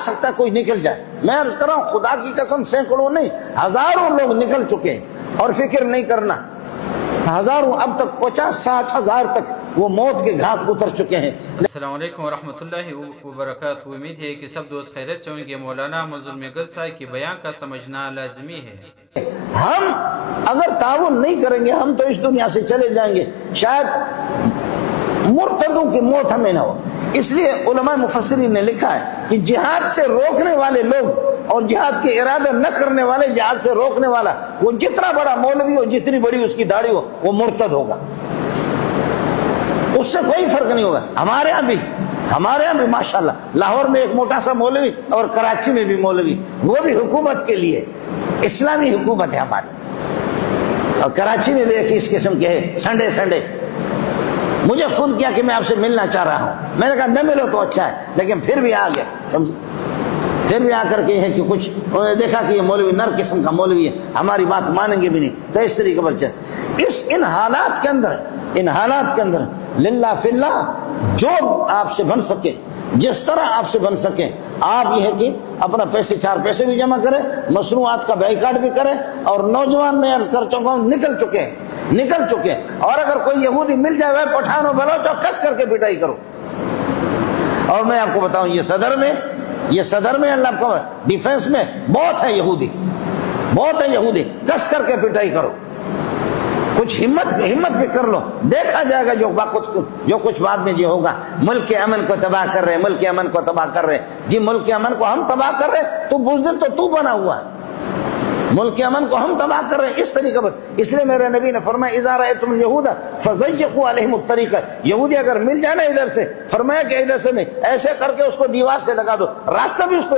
سکتا ہے کوئی نکل جائے. میں عرض کر رہا ہوں خدا کی قسم سینکڑوں نہیں ہزاروں لوگ نکل چکے ہیں اور فکر نہیں کرنا. ہزاروں اب تک 50-60 ہزار تک وہ موت کے گھاٹ اتر چکے ہیں. السلام علیکم ورحمۃ اللہ وبرکاتہ. امید ہے کہ سب دوست خیریت سے ہوں گے. مولانا مظلوم گل صاحب کی بیان کا سمجھنا لازمی ہے. ہم اگر تعاون نہیں کریں گے ہم تو اس دنیا سے چلے جائیں گے. شاید مرتدوں کی موت ہمیں نہ ہو. اس لیے علماء مفسرین نے لکھا ہے کہ جہاد سے روکنے والے لوگ اور جہاد کے ارادہ نہ کرنے والے، جہاد سے روکنے والا وہ جتنا بڑا مولوی ہو، جتنی بڑی اس کی داڑھی ہو، وہ مرتد ہوگا. اس سے کوئی فرق نہیں ہوگا. ہمارے ہاں بھی ماشاءاللہ لاہور میں ایک موٹا سا مولوی اور کراچی میں بھی مولوی، وہ بھی حکومت کے لیے، اسلامی حکومت ہے ہماری. اور کراچی میں بھی ایک اس قسم کے ہے. سنڈے مجھے فون کیا کہ میں آپ سے ملنا چاہ رہا ہوں. میں نے کہا نہ ملو تو اچھا ہے، لیکن پھر بھی آ گیا. سمجھ پھر بھی آ کر کے ہے کہ کچھ انہوں نے دیکھا کہ یہ مولوی نر قسم کا مولوی ہے، ہماری بات مانیں گے بھی نہیں، تو اس طریقے پر چل. ان حالات کے اندر للہ فی اللہ جو آپ سے بن سکے، جس طرح آپ سے بن سکے، آپ یہ ہے کہ اپنا چار پیسے بھی جمع کریں، مصنوعات کا بائیکاٹ بھی کریں. اور نوجوان میں عرض کر چکا ہوں نکل چکے. اور اگر کوئی یہودی مل جائے وہ پٹھان و بلوچ اور کس کر کے پٹائی کرو. اور میں آپ کو بتاؤں یہ صدر میں اللہ کو ڈیفنس میں بہت ہے یہودی، کس کر کے پٹائی کرو. کچھ ہمت بھی کر لو. دیکھا جائے گا جو کچھ بعد میں ہوگا. ملک کے امن کو تباہ کر رہے جی. ملک کے امن کو ہم تباہ کر رہے، تو بزدل تو بنا ہوا ہے. ملک کے امن کو ہم تباہ کر رہے ہیں اس طریقے پر. اس لیے میرے نبی نے فرمایا اذا رأیتم اليہود فضیقوا علیہم الطریق. یہودی اگر مل جائے نا ادھر سے، فرمایا کہ ادھر سے نہیں، ایسے کر کے اس کو دیوار سے لگا دو، راستہ بھی اس کو